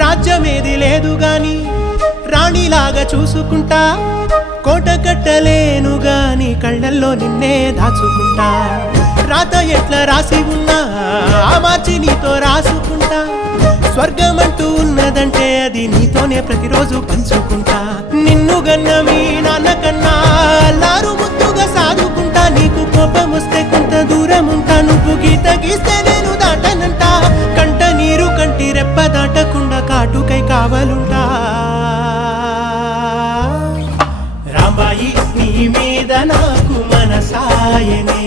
రాజ్యమేది లేదు గాని రాణిలాగా చూసుకుంటా, కోట కట్టలేను గాని కళ్ళల్లో నిన్నే దాచుకుంటా. రాత ఎట్లా రాసి ఉన్నా ఆ మార్చి నీతో రాసుకుంటా. స్వర్గమంటూ ఉన్నదంటే అది నీతోనే ప్రతిరోజు పంచుకుంటా. నిన్ను గన్న మీ నాన్న కన్నా అల్లారు ముద్దుగా సాదుకుంటా. నీకు కోపం వస్తే కొంత దూరం ఉంటా, నువ్వు గీత గీస్తే నేను దాటనంటా. కంట నీరు కంటి రెప్ప దాటకుండా కాటుకై కావలుంటా. రాంబాయి నీ మీద నాకు మనసాయనే.